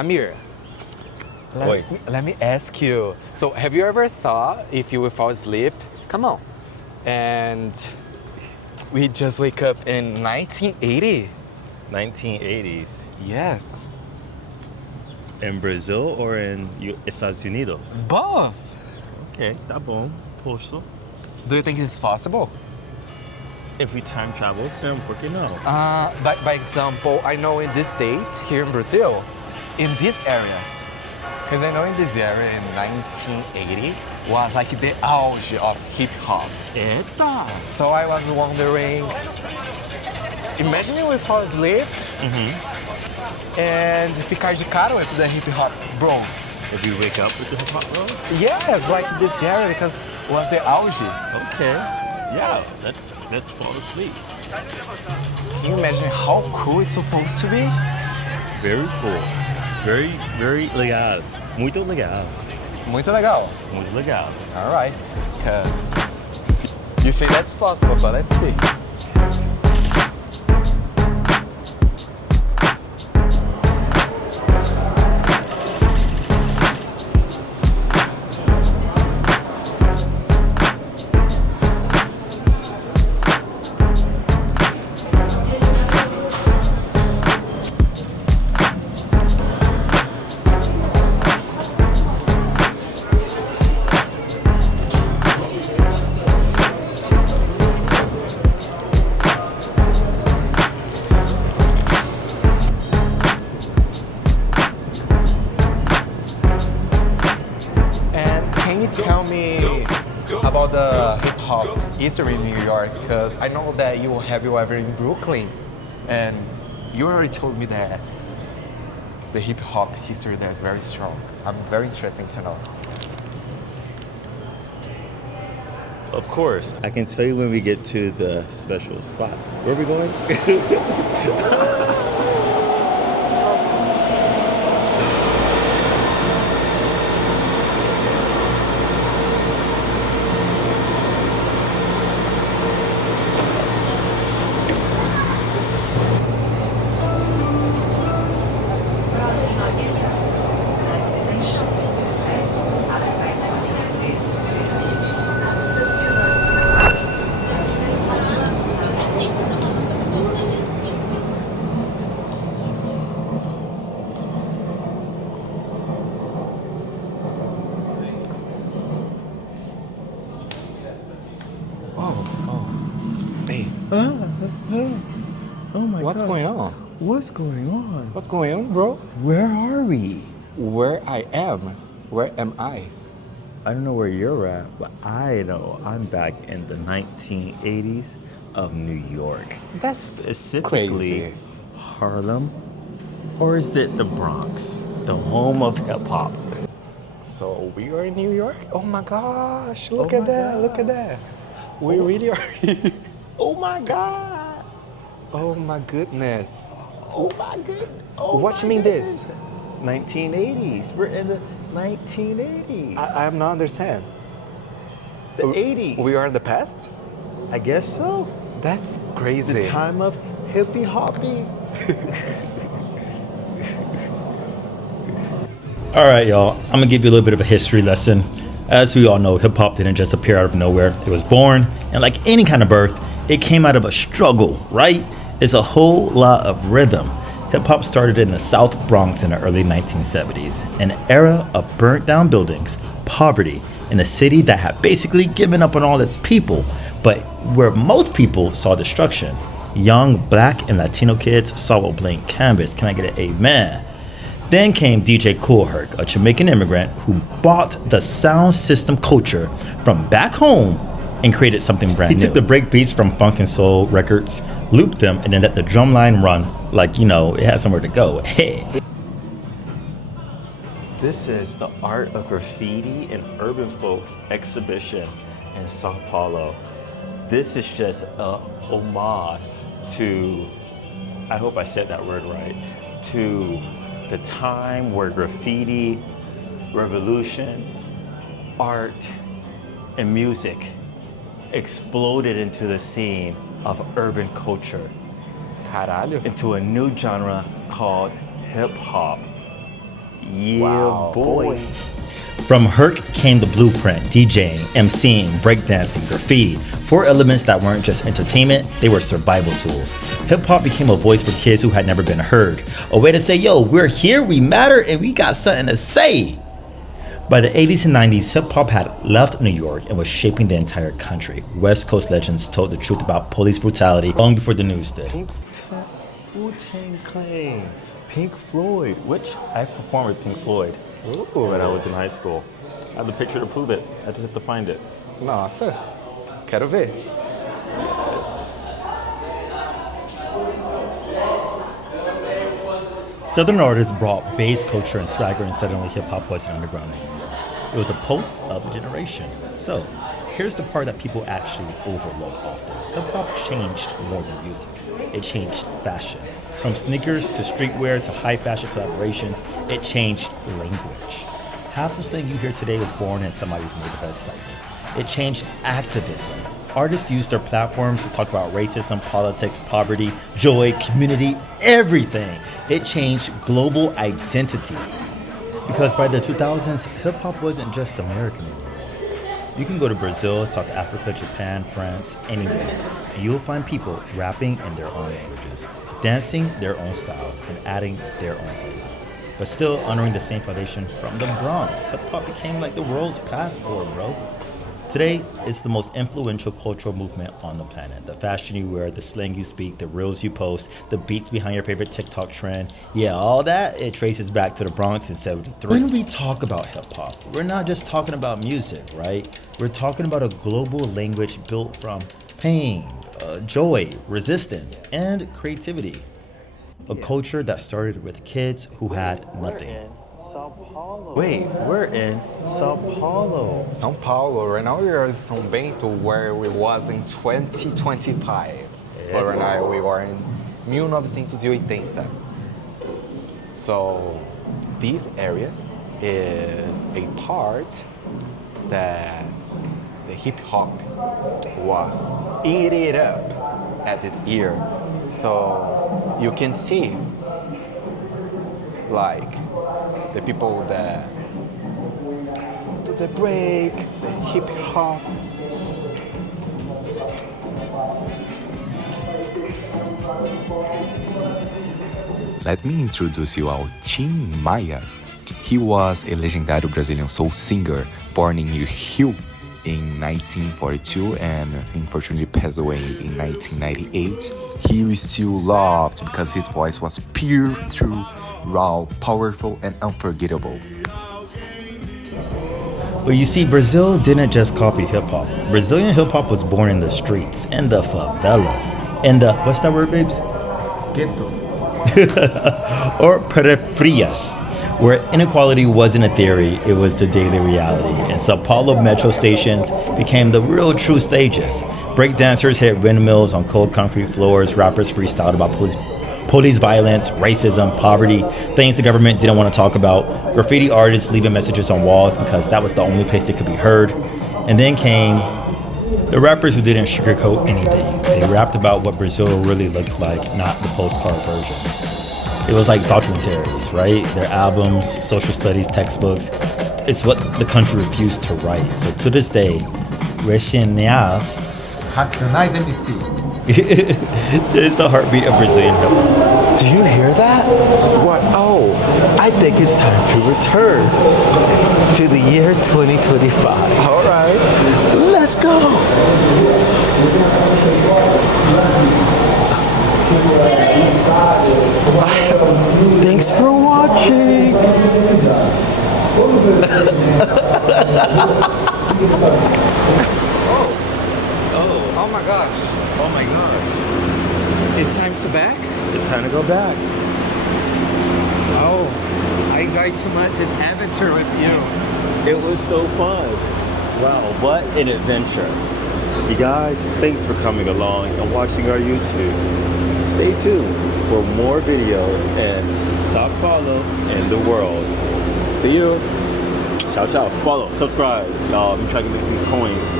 Amir, Oi. let me ask you. So, have you ever thought if you will fall asleep? Come on. And we just wake up in 1980? 1980s. Yes. In Brazil or in Estados Unidos? Both. Okay, tá bom. Posso. Do you think it's possible? If we time travel, sim, por que não? By example, I know in this state, here in Brazil, in this area, because I know in this area in 1980 was like the auge of hip hop. Eita! So I was wondering, imagine we fall asleep and ficar de cara with the hip hop bros. If we wake up with the hip hop bro? Yes, like this area because it was the auge. Okay. Yeah, let's fall asleep. Can you imagine how cool it's supposed to be? Very cool. Very legal. Muito legal. Muito legal. Muito legal. All right, because you say that's possible, but let's see. Can you tell me about the hip hop history in New York? Because I know that you ever in Brooklyn, and you already told me that the hip hop history there is very strong. I'm very interested to know. Of course. I can tell you when we get to the special spot. Where are we going? Hey, Oh my what's God. going on? What's going on? What's going on, bro? Where are we? Where I am? Where am I? I don't know where you're at, but I know I'm back in the 1980s of New York. That's Specifically crazy. Harlem, or is it the Bronx, the home of hip hop? So we are in New York? Oh my gosh, look Oh at my that, look at God. that. We really are here. Oh my God! Oh my goodness. Oh my goodness! Oh What my you mean goodness. this? 1980s. We're in the 1980s. I'm not understand. The 80s. We are in the past? I guess so. That's crazy. The time of hippie hoppy. All right, y'all. I'm gonna give you a little bit of a history lesson. As we all know, hip hop didn't just appear out of nowhere. It was born, and like any kind of birth, it came out of a struggle, right? It's a whole lot of rhythm. Hip hop started in the South Bronx in the early 1970s, an era of burnt down buildings, poverty, in a city that had basically given up on all its people, but where most people saw destruction. Young Black and Latino kids saw a blank canvas. Can I get an amen? Then came DJ Kool Herc, a Jamaican immigrant who bought the sound system culture from back home and created something brand new. He took the break beats from funk and soul records, looped them, and then let the drum line run like, you know, it had somewhere to go. Hey. This is the Art of Graffiti and Urban Folks exhibition in São Paulo. This is just a homage to, I hope I said that word right, to the time where graffiti, revolution, art, and music exploded into the scene of urban culture, Caralho. into a new genre called hip hop. Yeah, Wow, boy. From Herc came the blueprint: DJing, MCing, breakdancing, graffiti. 4 elements that weren't just entertainment, they were survival tools. Hip hop became a voice for kids who had never been heard. A way to say, yo, we're here, we matter, and we got something to say. By the 80s and 90s, hip hop had left New York and was shaping the entire country. West Coast legends told the truth about police brutality long before the news did. Wu-Tang Clan, Pink Floyd, which I performed with Pink Floyd when I was in high school. I have the picture to prove it. I just have to find it. Nossa, quero ver. Southern artists brought bass culture and swagger, and suddenly hip hop wasn't underground anymore. It was a pulse of a generation. So, here's the part that people actually overlook often. Hip hop changed more than music. It changed fashion. From sneakers to streetwear to high fashion collaborations, it changed language. Half the slang you hear today was born in somebody's neighborhood cycle. It changed activism. Artists used their platforms to talk about racism, politics, poverty, joy, community, everything. It changed global identity. Because by the 2000s, hip-hop wasn't just American anymore. You can go to Brazil, South Africa, Japan, France, anywhere, and you'll find people rapping in their own languages, dancing their own styles, and adding their own flavor. But still honoring the same foundation from the Bronx. Hip-hop became like the world's passport, bro. Today, it's the most influential cultural movement on the planet. The fashion you wear, the slang you speak, the reels you post, the beats behind your favorite TikTok trend. Yeah, all that, it traces back to the Bronx in 73. When we talk about hip-hop, we're not just talking about music, right? We're talking about a global language built from pain, joy, resistance, and creativity. A culture that started with kids who had nothing. São Paulo. Wait, we're in São Paulo. São Paulo. Right now we are in São Bento, where we was in 2025. But right now we are in 1980. So this area is a part that the hip hop was eat it up at this year. So you can see like the people that do the break, the hip hop. Let me introduce you ao Tim Maia. He was a legendary Brazilian soul singer born in Rio in 1942 and unfortunately passed away in 1998. He is still loved because his voice was pure, true, raw, powerful, and unforgettable. But you see, Brazil didn't just copy hip-hop. Brazilian hip-hop was born in the streets, in the favelas, in the, what's that word, babes? Ghetto. Or periferias, where inequality wasn't a theory, it was the daily reality. And Sao Paulo metro stations became the real true stages. Breakdancers hit windmills on cold concrete floors, rappers freestyled about police violence, racism, poverty, things the government didn't want to talk about, graffiti artists leaving messages on walls because that was the only place they could be heard. And then came the rappers who didn't sugarcoat anything. They rapped about what Brazil really looked like, not the postcard version. It was like documentaries, right? Their albums, social studies, textbooks. It's what the country refused to write. So to this day, Racionais MC. It's the heartbeat of Brazilian hip hop. Do you hear that? What? Oh, I think it's time to return to the year 2025. All right, let's go. Thanks for watching. Oh my gosh. Oh my God. It's time to back? It's time to go back. Oh, I enjoyed so much this adventure with you. It was so fun. Wow, what an adventure. You guys, thanks for coming along and watching our YouTube. Stay tuned for more videos in Sao Paulo and the world. See you. Ciao, ciao. Follow, subscribe. I'm trying to make these coins.